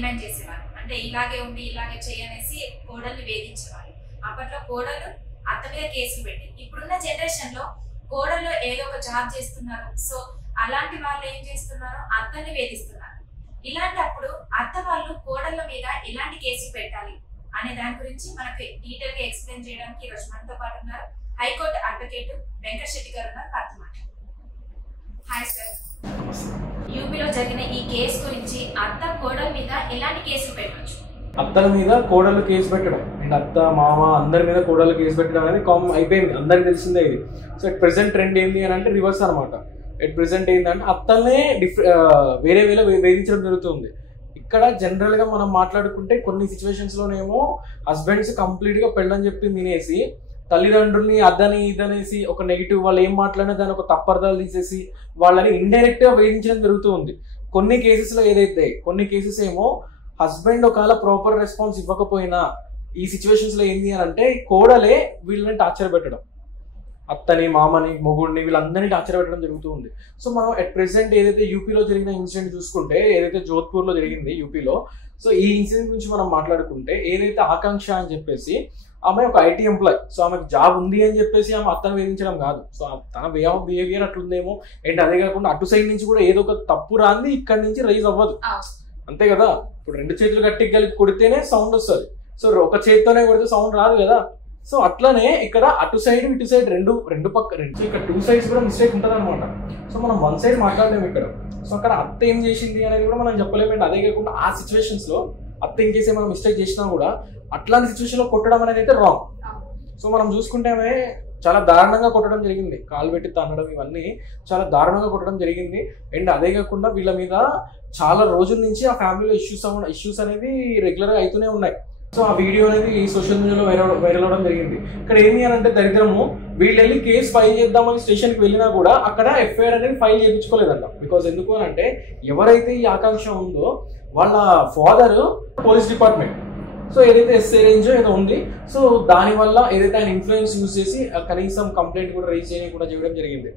Demand చేసేవారు. అంటే ఇలాగే ఉండి ఇలాగే చేయనేసి కోడల్ని వేధించేవారు. అప్పట్లో కోడలు అత్త మీద కేసులు పెట్టింది. ఇప్పుడున్న జనరేషన్ లో కోడలు ఏదో ఒక జాబ్ చేస్తున్నారు. సో అలాంటి వాళ్ళు ఏం చేస్తున్నారు, అత్తని వేధిస్తున్నారు. ఇలాంటప్పుడు అత్త వాళ్ళు కోడళ్ళ మీద ఎలాంటి కేసులు పెట్టాలి అనే దాని గురించి మనకి డీటెయిల్ గా ఎక్స్ప్లెయిన్ చేయడానికి ఈరోజు మనతో పాటు ఉన్నారు హైకోర్టు అడ్వకేట్ వెంకట్ శెట్టి గారు ఉన్నారు. Hi sir. యూపీలో జరిగిన ఈ కేసు గురించి అత్త కోడల మీద ఎలాంటి కేసులు పెట్టవచ్చు? అత్తల మీద కోడలు కేసు పెట్టడం అండ్ అత్త మామ అందరి మీద కోడలు కేసు పెట్టడం అనేది కామన్ అయిపోయింది, అందరికి తెలిసిందే ఇది. సో ఎట్ ప్రెసెంట్ ట్రెండ్ ఏంటి అని అంటే రివర్స్ అనమాట. ఎట్ ప్రెసెంట్ ఏంటంటే అత్తల్నే వేరే వేధించడం జరుగుతుంది. ఇక్కడ జనరల్గా మనం మాట్లాడుకుంటే కొన్ని సిచ్యువేషన్స్లోనేమో హస్బెండ్స్ కంప్లీట్గా పెళ్ళని చెప్పి తినేసి తల్లిదండ్రుల్ని అద్దని ఇదనేసి ఒక నెగిటివ్ వాళ్ళు ఏం మాట్లాడినా దాని ఒక తప్పర్థాలు తీసేసి వాళ్ళని ఇండైరెక్ట్గా వేధించడం జరుగుతుంది. కొన్ని కేసెస్లో ఏదైతే కొన్ని కేసెస్ ఏమో హస్బెండ్ ఒకవేళ ప్రాపర్ రెస్పాన్స్ ఇవ్వకపోయినా ఈ సిచ్యువేషన్స్లో ఏంటి అని అంటే కోడలే వీళ్ళని టార్చర్ పెట్టడం, అత్తని మామని మొగుడిని వీళ్ళందరినీ టార్చర్ పెట్టడం జరుగుతూ ఉంది. సో మనం ఎట్ ప్రెసెంట్ ఏదైతే యూపీలో జరిగిన ఇన్సిడెంట్ చూసుకుంటే, ఏదైతే జోధ్పూర్లో జరిగింది యూపీలో, సో ఈ ఇన్సిడెంట్ గురించి మనం మాట్లాడుకుంటే ఏదైతే ఆకాంక్ష అని చెప్పేసి ఆమె ఒక ఐటీ ఎంప్లాయ్. సో ఆమెకు జాబ్ ఉంది అని చెప్పేసి ఆమె అత్తను వేధించడం కాదు. సో తన వే ఆఫ్ బిహేవియర్ అట్లుందేమో ఏంటి, అదే కాకుండా అటు సైడ్ నుంచి కూడా ఏదో ఒక తప్పు రాంది ఇక్కడి నుంచి రైజ్ అవ్వదు, అంతే కదా. ఇప్పుడు రెండు చేతులు గట్టికి కలిపి కొడితేనే సౌండ్ వస్తుంది. సో ఒక చేతితోనే కొడితే సౌండ్ రాదు కదా. సో అట్లనే ఇక్కడ అటు సైడ్ ఇటు సైడ్ రెండు పక్క ఇక్కడ టూ సైడ్స్ కూడా మిస్టేక్ ఉంటుంది అనమాట. సో మనం వన్ సైడ్ మాట్లాడలేము ఇక్కడ. సో అక్కడ అత్త ఏం చేసింది అనేది కూడా మనం చెప్పలేము. అదే కాకుండా ఆ సిచ్యువేషన్స్ లో అత్త ఇంకేసి ఏమైనా మిస్టేక్ చేసినా కూడా అట్లాంటి సిచ్యువేషన్ లో కొట్టడం అనేది అయితే రాంగ్. సో మనం చూసుకుంటే ఆమె చాలా దారుణంగా కొట్టడం జరిగింది, కాలు పెట్టి తన్నడం ఇవన్నీ చాలా దారుణంగా కొట్టడం జరిగింది. అండ్ అదే కాకుండా వీళ్ళ మీద చాలా రోజుల నుంచి ఆ ఫ్యామిలీలో ఇష్యూస్ అనేది రెగ్యులర్గా అవుతూనే ఉన్నాయి. సో ఆ వీడియో అనేది సోషల్ మీడియాలో వైరల్ అవడం జరిగింది. ఇక్కడ ఏమి అని అంటే దరిద్రము, వీళ్ళు వెళ్ళి కేసు ఫైల్ చేద్దామని స్టేషన్కి వెళ్ళినా కూడా అక్కడ ఎఫ్ఐఆర్ అనేది ఫైల్ చేయించుకోలేదంట. బికాజ్ ఎందుకు అని అంటే ఎవరైతే ఈ ఆకాంక్ష ఉందో వాళ్ళ ఫాదర్ పోలీస్ డిపార్ట్మెంట్, సో ఏదైతే ఎస్ఐ రేంజ్ ఏదో ఉంది, సో దానివల్ల ఏదైతే ఆయన ఇన్ఫ్లుయెన్స్ యూజ్ చేసి కనీసం కంప్లైంట్ కూడా రైజ్ చేయడం జరిగింది.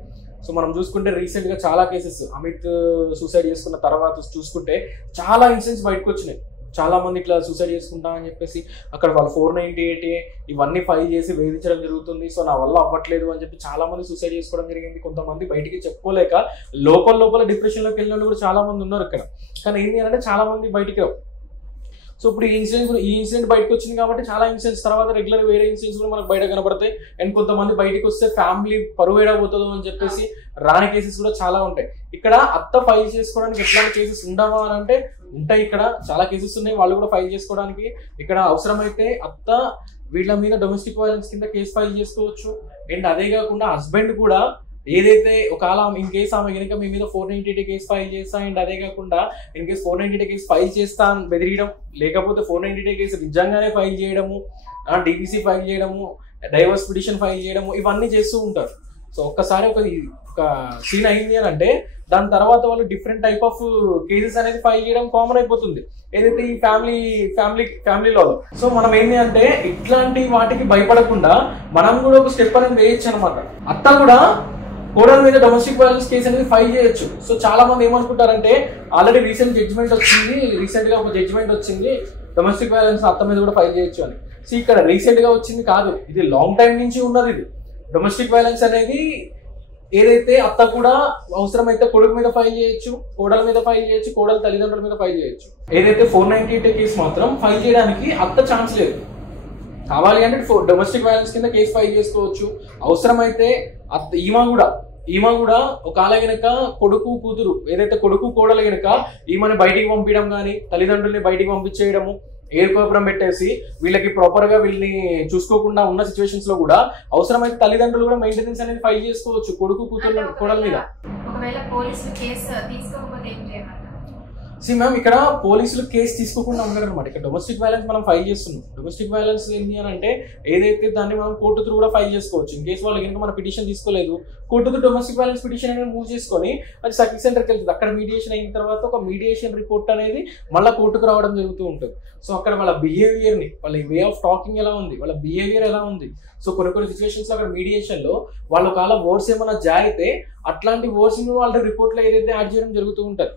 సో మనం చూసుకుంటే రీసెంట్గా చాలా కేసెస్, అమిత్ సూసైడ్ చేసుకున్న తర్వాత చూసుకుంటే చాలా ఇన్సిడెంట్స్ బయటకు వచ్చినాయి. చాలా మంది ఇట్లా సూసైడ్ చేసుకుంటా అని చెప్పేసి అక్కడ వాళ్ళు 498 ఇవన్నీ ఫైల్ చేసి వేధించడం జరుగుతుంది. సో నా వల్ల అవ్వట్లేదు అని చెప్పి చాలా మంది సూసైడ్ చేసుకోవడం జరిగింది. కొంతమంది బయటికి చెప్పుకోలేక లోపల డిప్రెషన్లోకి వెళ్ళిన వాళ్ళు కూడా చాలా మంది ఉన్నారు ఇక్కడ. కానీ ఏంటి అంటే చాలా మంది బయటికి రావు. సో ఇప్పుడు ఈ ఇన్సిడెంట్ బయటకు వచ్చింది కాబట్టి చాలా ఇన్సిడెంట్స్ తర్వాత రెగ్యులర్ వేరే ఇన్సిడెంట్స్ కూడా మనకు బయట కనబడతాయి. అండ్ కొంతమంది బయటకు వస్తే ఫ్యామిలీ పరువు ఏడబోతుందో అని చెప్పేసి రాని కేసెస్ కూడా చాలా ఉంటాయి. ఇక్కడ అత్త ఫైల్ చేసుకోవడానికి ఎట్లాంటి కేసెస్ ఉండవా అని అంటే ఉంటాయి. ఇక్కడ చాలా కేసెస్ ఉన్నాయి, వాళ్ళు కూడా ఫైల్ చేసుకోవడానికి. ఇక్కడ అవసరమైతే అత్త వీళ్ళ మీద డొమెస్టిక్ వైలెన్స్ కింద కేసు ఫైల్ చేసుకోవచ్చు. అండ్ అదే కాకుండా హస్బెండ్ కూడా ఏదైతే ఒకవేళ ఇన్ కేసు ఆమె కనుక మీ మీద 498 కేసు ఫైల్ చేస్తా, అండ్ అదే కాకుండా ఇన్ కేసు 498 కేసు ఫైల్ చేస్తా అని బెదిరియడం, లేకపోతే 498 కేసు నిజంగానే ఫైల్ చేయడము, డీపీసీ ఫైల్ చేయడము, డైవర్స్ పిటిషన్ ఫైల్ చేయడము, ఇవన్నీ చేస్తూ ఉంటారు. సో ఒక్కసారి ఒక సీన్ అయింది అని అంటే దాని తర్వాత వాళ్ళు డిఫరెంట్ టైప్ ఆఫ్ కేసెస్ అనేది ఫైల్ చేయడం కామన్ అయిపోతుంది, ఏదైతే ఈ ఫ్యామిలీలో. సో మనం ఏంటి అంటే ఇట్లాంటి వాటికి భయపడకుండా మనం కూడా ఒక స్టెప్ అనేది వేయచ్చు అనమాట. అత్త కూడా కోడల మీద డొమెస్టిక్ వైలెన్స్ కేసు అనేది ఫైల్ చేయొచ్చు. సో చాలా మంది ఏమనుకుంటారంటే ఆల్రెడీ రీసెంట్ గా ఒక జడ్జిమెంట్ వచ్చింది డొమెస్టిక్ వైలెన్స్ అత్త మీద కూడా ఫైల్ చేయొచ్చు అని. సో ఇక్కడ రీసెంట్ గా వచ్చింది కాదు, ఇది లాంగ్ టైం నుంచి ఉన్నది. ఇది డొమెస్టిక్ వైలెన్స్ అనేది ఏదైతే అత్త కూడా అవసరమైతే కొడుకు మీద ఫైల్ చేయొచ్చు, కోడల మీద ఫైల్ చేయొచ్చు, కోడల తల్లిదండ్రుల మీద ఫైల్ చేయొచ్చు. ఏదైతే 498 కేసు మాత్రం ఫైల్ చేయడానికి అత్త ఛాన్స్ లేదు. కావాలి అంటే డొమెస్టిక్ వైలెన్స్ కింద కేసు ఫైల్ చేసుకోవచ్చు. అవసరమైతే ఈమె కూడా ఒకవేళ గనక కొడుకు కూతురు ఏదైతే కొడుకు కోడలు గనక ఈమెని బయటికి పంపించడం కానీ తల్లిదండ్రుల్ని బయటికి పంపించేయడము, ఏరుకోపురం పెట్టేసి వీళ్ళకి ప్రాపర్ గా వీళ్ళని చూసుకోకుండా ఉన్న సిచ్యువేషన్స్ లో కూడా అవసరమైతే తల్లిదండ్రులు కూడా మెయింటెనెన్స్ అనేది ఫైల్ చేసుకోవచ్చు కొడుకు కూతురు కోడల మీద. మ్యామ్ ఇక్కడ పోలీసులు కేసు తీసుకోకుండా ఉండరు అనమాట. ఇక్కడ డొమెస్టిక్ వైలెన్స్ మనం ఫైల్ చేస్తున్నాం. డొమెస్టిక్ వైలెన్స్ ఏంటి అని అంటే ఏదైతే దాన్ని మనం కోర్టు త్రూ కూడా ఫైల్ చేసుకోవచ్చు. ఇన్ కేసు వాళ్ళు కనుక మన పిటిషన్ తీసుకోలేదు, court through domestic violence petition అనేది మూవ్ చేసుకొని అది సర్కిల్ సెంటర్కి వెళ్తుంది. అక్కడ మీడియేషన్ అయిన తర్వాత ఒక మీడియేషన్ రిపోర్ట్ అనేది మళ్ళీ కోర్టుకు రావడం జరుగుతూ ఉంటుంది. సో అక్కడ వాళ్ళ బిహేవియర్ని, వాళ్ళ వే ఆఫ్ టాకింగ్ ఎలా ఉంది, వాళ్ళ బిహేవియర్ ఎలా ఉంది, సో కొన్ని సిచ్యువేషన్స్ అక్కడ మీడియేషన్ లో వాళ్ళ కాల వర్డ్స్ ఏమైనా జారితే అట్లాంటి వర్డ్స్ వాళ్ళు రిపోర్ట్ లో ఏదైతే యాడ్ చేయడం జరుగుతూ ఉంటుంది.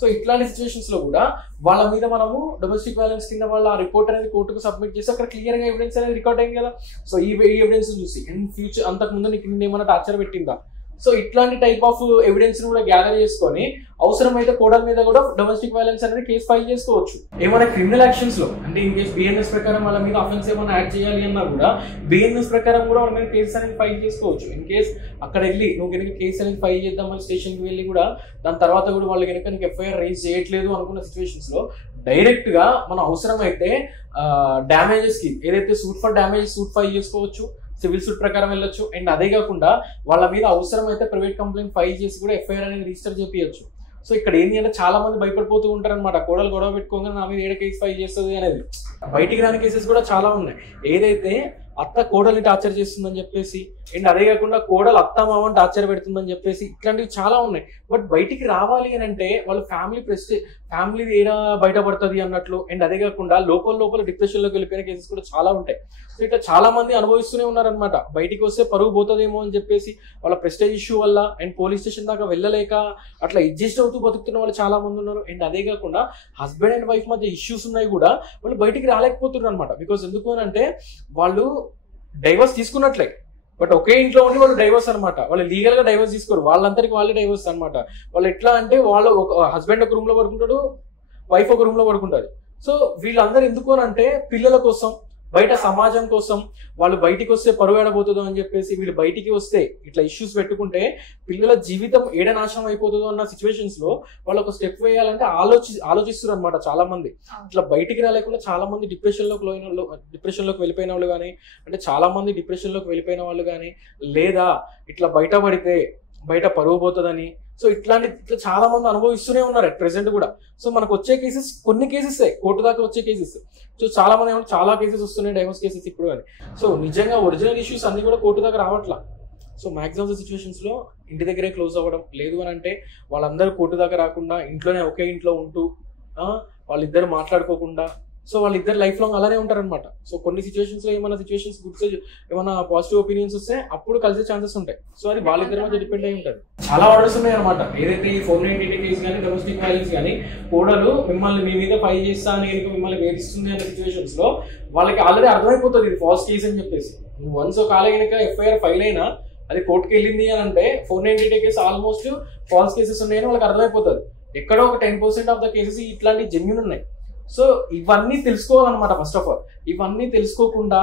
సో ఇట్లాంటి సిచ్యువేషన్స్ లో కూడా వాళ్ళ మీద మనము డొమెస్టిక్ వైలెన్స్ కింద వాళ్ళ ఆ రిపోర్ట్ అనేది కోర్టుకు సబ్మిట్ చేసి అక్కడ క్లియర్ గా ఎవిడెన్స్ అనేది రికార్డ్ అయింది కదా. సో ఈ ఎవిడెన్స్ చూసి ఇన్ ఫ్యూచర్ అంతకు ముందు నీకు ఏమైనా టార్చర్ పెట్టిందా, సో ఇట్లాంటి టైప్ ఆఫ్ ఎవిడెన్స్ కూడా గ్యాదర్ చేసుకొని అవసరమైతే కోడల మీద కూడా డొమెస్టిక్ వైలెన్స్ అనేది కేసు ఫైల్ చేసుకోవచ్చు. ఏమైనా క్రిమినల్ యాక్షన్స్ లో అంటే ఇన్ కేసు బిఎన్ఎస్ ప్రకారం వాళ్ళ మీద అఫెన్స్ ఏమైనా యాడ్ చేయాలి అన్నా కూడా బిఎన్ఎస్ ప్రకారం కూడా వాళ్ళ మీద కేసు అనేది ఫైల్ చేసుకోవచ్చు. ఇన్ కేసు అక్కడ వెళ్ళి నువ్వు కనుక కేసు అనేది ఫైల్ చేద్దామని స్టేషన్కి వెళ్ళి కూడా దాని తర్వాత కూడా వాళ్ళు కనుక నీకు ఎఫ్ఐఆర్ రైజ్ చేయట్లేదు అనుకున్న సిచ్యువేషన్స్ లో డైరెక్ట్ గా మనం అవసరమైతే డ్యామేజెస్ కి ఏదైతే suit for damages suit file చేసుకోవచ్చు, సివిల్ సూట్ ప్రకారం వెళ్ళొచ్చు. అండ్ అదే కాకుండా వాళ్ళ మీద అవసరమైతే ప్రైవేట్ కంప్లైంట్ ఫైల్ చేసి కూడా ఎఫ్ఐఆర్ అనేది రిజిస్టర్ చేయించచ్చు. సో ఇక్కడ ఏంటి అంటే చాలా మంది భయపడిపోతూ ఉంటారు అనమాట, కోడలు గొడవ పెట్టుకోగానే నా మీద ఏడ కేసు ఫైల్ చేస్తుంది అనేది. బయటికి రాని కేసెస్ కూడా చాలా ఉన్నాయి. ఏదైతే అత్త కోడల్ని టార్చర్ చేస్తుందని చెప్పేసి అండ్ అదే కాకుండా కోడలు అత్త మామని టార్చర్ పెడుతుందని చెప్పేసి ఇట్లాంటివి చాలా ఉన్నాయి. బట్ బయటికి రావాలి అని అంటే వాళ్ళ ఫ్యామిలీ ఏడా బయటపడుతుంది అన్నట్లు. అండ్ అదే కాకుండా లోపల డిప్రెషన్ లోకి వెళ్ళిపోయిన కేసెస్ కూడా చాలా ఉంటాయి. సో ఇట్లా చాలా మంది అనుభవిస్తూనే ఉన్నారనమాట. బయటికి వస్తే పరుగు పోతుందేమో అని చెప్పేసి వాళ్ళ ప్రెస్టేజ్ ఇష్యూ వల్ల అండ్ పోలీస్ స్టేషన్ దాకా వెళ్ళలేక అట్లా అడ్జస్ట్ అవుతూ బతుకుతున్న వాళ్ళు చాలా మంది ఉన్నారు. అండ్ అదే కాకుండా హస్బెండ్ అండ్ వైఫ్ మధ్య ఇష్యూస్ ఉన్నాయి కూడా వాళ్ళు బయటికి రాలేకపోతున్నారు అనమాట. బికాస్ ఎందుకు అని అంటే వాళ్ళు డైవర్స్ తీసుకున్నట్లే బట్ ఒకే ఇంట్లో ఉండి వాళ్ళు డైవర్స్ అనమాట. వాళ్ళు లీగల్ గా డైవర్స్ తీసుకోరు, వాళ్ళందరికీ వాళ్ళే డైవర్స్ అనమాట. వాళ్ళు ఎట్లా అంటే వాళ్ళు హస్బెండ్ ఒక రూమ్ లో పడుకుంటాడు, వైఫ్ ఒక రూమ్ లో పడుకుంటారు. సో వీళ్ళందరూ ఎందుకు అని అంటే పిల్లల కోసం, బయట సమాజం కోసం వాళ్ళు బయటికి వస్తే పరువు ఏడబోతుందో అని చెప్పేసి వీళ్ళు బయటికి వస్తే ఇట్లా ఇష్యూస్ పెట్టుకుంటే పిల్లల జీవితం ఏడ నాశనం అయిపోతుందో అన్న సిచ్యువేషన్స్ లో వాళ్ళు ఒక స్టెప్ వేయాలంటే ఆలోచిస్తారు అనమాట చాలా మంది. ఇట్లా బయటికి రాలేకుండా చాలా మంది డిప్రెషన్ లోకి వెళ్ళిపోయిన వాళ్ళు కానీ, అంటే చాలా మంది డిప్రెషన్ లోకి వెళ్ళిపోయిన వాళ్ళు కానీ, లేదా ఇట్లా బయటపడితే బయట పరువు పోతుందని, సో ఇట్లా చాలా మంది అనుభవిస్తూనే ఉన్నారు అట్ ప్రెసెంట్ కూడా. సో మనకు వచ్చే కేసెస్ కొన్ని కేసెస్ కోర్టు దాకా వచ్చే కేసెస్. సో చాలా మంది ఏమంటే చాలా కేసెస్ వస్తున్నాయి డైవర్స్ కేసెస్ ఇప్పుడు అని. సో నిజంగా ఒరిజినల్ ఇష్యూస్ అన్ని కూడా కోర్టు దాకా రావట్లా. సో మాక్సిమం సిచ్యువేషన్స్ లో ఇంటి దగ్గరే క్లోజ్ అవ్వడం, లేదు అని అంటే వాళ్ళందరూ కోర్టు దాకా రాకుండా ఇంట్లోనే ఒకే ఇంట్లో ఉంటూ వాళ్ళిద్దరు మాట్లాడుకోకుండా, సో వాళ్ళిద్దరు లైఫ్ లాంగ్ అలానే ఉంటారనమాట. సో కొన్ని సిచ్యువేషన్స్ లో ఏమైనా సిచ్యువేషన్స్ గుర్తు ఏమైనా పాజిటివ్ ఒపీనియన్స్ వస్తే అప్పుడు కలిసే ఛాన్సెస్ ఉంటాయి. సో అది వాళ్ళిద్దరి మధ్య డిపెండ్ అయి ఉంటుంది. చాలా ఆర్డర్స్ ఉన్నాయి అనమాట. ఏదైతే ఈ 498 కేసు కానీ డొమెస్టిక్ వైలెన్స్ కానీ కోడలు మిమ్మల్ని మీ మీద ఫైల్ చేస్తా అని మిమ్మల్ని వేధిస్తుంది అనే సిచ్యువేషన్స్ లో వాళ్ళకి ఆల్రెడీ అర్థమైపోతుంది ఇది ఫాల్స్ కేసు అని చెప్పేసి. వన్స్ ఒక కనుక ఎఫ్ఐఆర్ ఫైల్ అయినా అది కోర్టుకి వెళ్ళింది అని అంటే 498 కేసు ఆల్మోస్ట్ ఫాల్స్ కేసెస్ ఉన్నాయని వాళ్ళకి అర్థమైపోతుంది. ఎక్కడో ఒక 10% ఆఫ్ ద కేసెస్ ఇట్లాంటి జెన్యూన్ ఉన్నాయి. సో ఇవన్నీ తెలుసుకోవాలన్నమాట. ఫస్ట్ ఆఫ్ ఆల్ ఇవన్నీ తెలుసుకోకుండా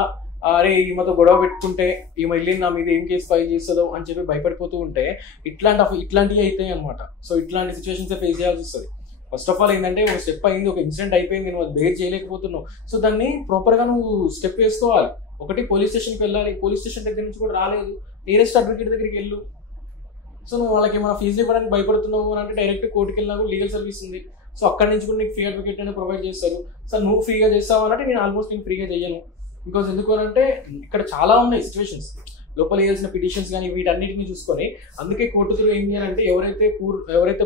అరే ఈమెతో గొడవ పెట్టుకుంటే ఈమె వెళ్ళి నా మీద ఏం కేసు ఫైల్ చేస్తుందో అని చెప్పి భయపడిపోతూ ఉంటే ఇట్లాంటివి అవుతాయి అనమాట. సో ఇట్లాంటి సిచ్యువేషన్స్ ఫేస్ చేయాల్సి వస్తుంది. ఫస్ట్ ఆఫ్ ఆల్ ఏంటంటే ఒక స్టెప్ అయింది, ఒక ఇన్సిడెంట్ అయిపోయింది, నువ్వు బేర్ చేయలేకపోతున్నావు. సో దాన్ని ప్రాపర్గా నువ్వు స్టెప్ వేసుకోవాలి. ఒకటి పోలీస్ స్టేషన్కి వెళ్ళాలి, పోలీస్ స్టేషన్ దగ్గర నుంచి కూడా రాలేదు నియరెస్ట్ అడ్వకేట్ దగ్గరికి వెళ్ళు. సో నువ్వు వాళ్ళకి ఏమైనా ఫీజు ఇవ్వడానికి భయపడుతున్నావు అని అంటే డైరెక్ట్ కోర్టుకి వెళ్ళినా కూడా లీగల్ సర్వీస్ ఉంది. సో అక్కడ నుంచి కూడా నీకు ఫ్రీ అడ్వకేట్ అనేది ప్రొవైడ్ చేస్తారు. సార్ నువ్వు ఫ్రీగా చేస్తావు అంటే నేను ఆల్మోస్ట్ నేను ఫ్రీగా చేయను. బికాజ్ ఎందుకు అంటే ఇక్కడ చాలా ఉన్నాయి సిచ్యువేషన్స్, లోపల వేయాల్సిన పిటిషన్స్ కానీ వీటన్నిటిని చూసుకొని. అందుకే కోర్టులో ఏంటి అని అంటే ఎవరైతే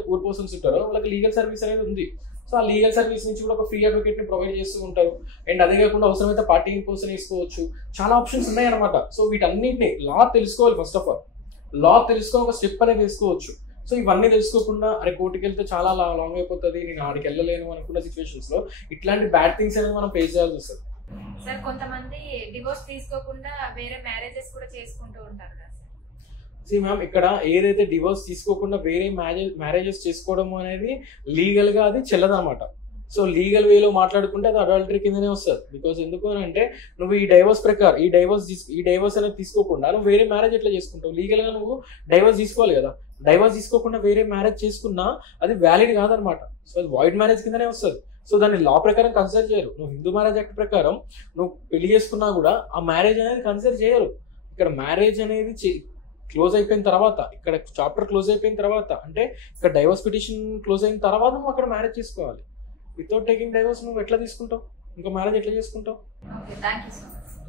పూర్ పర్సన్స్ ఉంటారో వాళ్ళకి లీగల్ సర్వీస్ అనేది ఉంది. సో ఆ లీగల్ సర్వీస్ నుంచి కూడా ఒక ఫ్రీ అడ్వకేట్ని ప్రొవైడ్ చేస్తూ ఉంటారు. అండ్ అదే కాకుండా అవసరమైతే పార్టీ ఇన్ పర్సన్ వేసుకోవచ్చు. చాలా ఆప్షన్స్ ఉన్నాయి అనమాట. సో వీటన్నిటిని లా తెలుసుకోవాలి. ఫస్ట్ ఆఫ్ ఆల్ లా తెలుసుకొని ఒక స్టెప్ అనేది వేసుకోవచ్చు. సో ఇవన్నీ తెలుసుకోకుండా అరే కోర్టుకి వెళ్తే చాలా లాంగ్ అయిపోతుంది, నేను ఆడికి వెళ్ళలేను అనుకున్న సిచ్యువేషన్స్ లో ఇట్లాంటి బ్యాడ్ థింగ్స్ అనేది మనం ఫేస్ చేయాల్సి వస్తుంది. సార్ కొంతమంది డివోర్స్ తీసుకోకుండా వేరే మ్యారేజెస్ కూడా చేసుకుంటూ ఉంటారు కదా సార్. మ్యామ్ ఇక్కడ ఏదైతే డివోర్స్ తీసుకోకుండా వేరే మ్యారేజెస్ చేసుకోవడం అనేది లీగల్ గా అది చెల్లదన్నమాట. సో లీగల్ వేలో మాట్లాడుకుంటే అది అడల్టరీ కిందనే వస్తుంది. బికాస్ ఎందుకు అని అంటే నువ్వు ఈ డైవర్స్ ప్రకారం ఈ డైవర్స్ అనేది తీసుకోకుండా నువ్వు వేరే మ్యారేజ్ ఎట్లా చేసుకుంటావు? లీగల్ గా నువ్వు డైవర్స్ తీసుకోవాలి కదా. డైవర్స్ తీసుకోకుండా వేరే మ్యారేజ్ చేసుకున్నా అది వ్యాలిడ్ కాదనమాట. సో అది వాయిడ్ మ్యారేజ్ కిందనే వస్తుంది. సో దాన్ని లా ప్రకారం కన్సిడర్ చేయరు. నువ్వు హిందూ మ్యారేజ్ యాక్ట్ ప్రకారం నువ్వు పెళ్లి చేసుకున్నా కూడా ఆ మ్యారేజ్ అనేది కన్సిడర్ చేయరు. ఇక్కడ మ్యారేజ్ అనేది క్లోజ్ అయిపోయిన తర్వాత, ఇక్కడ చాప్టర్ క్లోజ్ అయిపోయిన తర్వాత, అంటే ఇక్కడ డైవర్స్ పిటిషన్ క్లోజ్ అయిన తర్వాత నువ్వు అక్కడ మ్యారేజ్ చేసుకోవాలి. వితౌట్ టేకింగ్ డైవర్స్ నువ్వు ఎట్లా తీసుకుంటావు? ఇంకో మ్యారేజ్ ఎట్లా చేసుకుంటావు? Okay, thank you sir.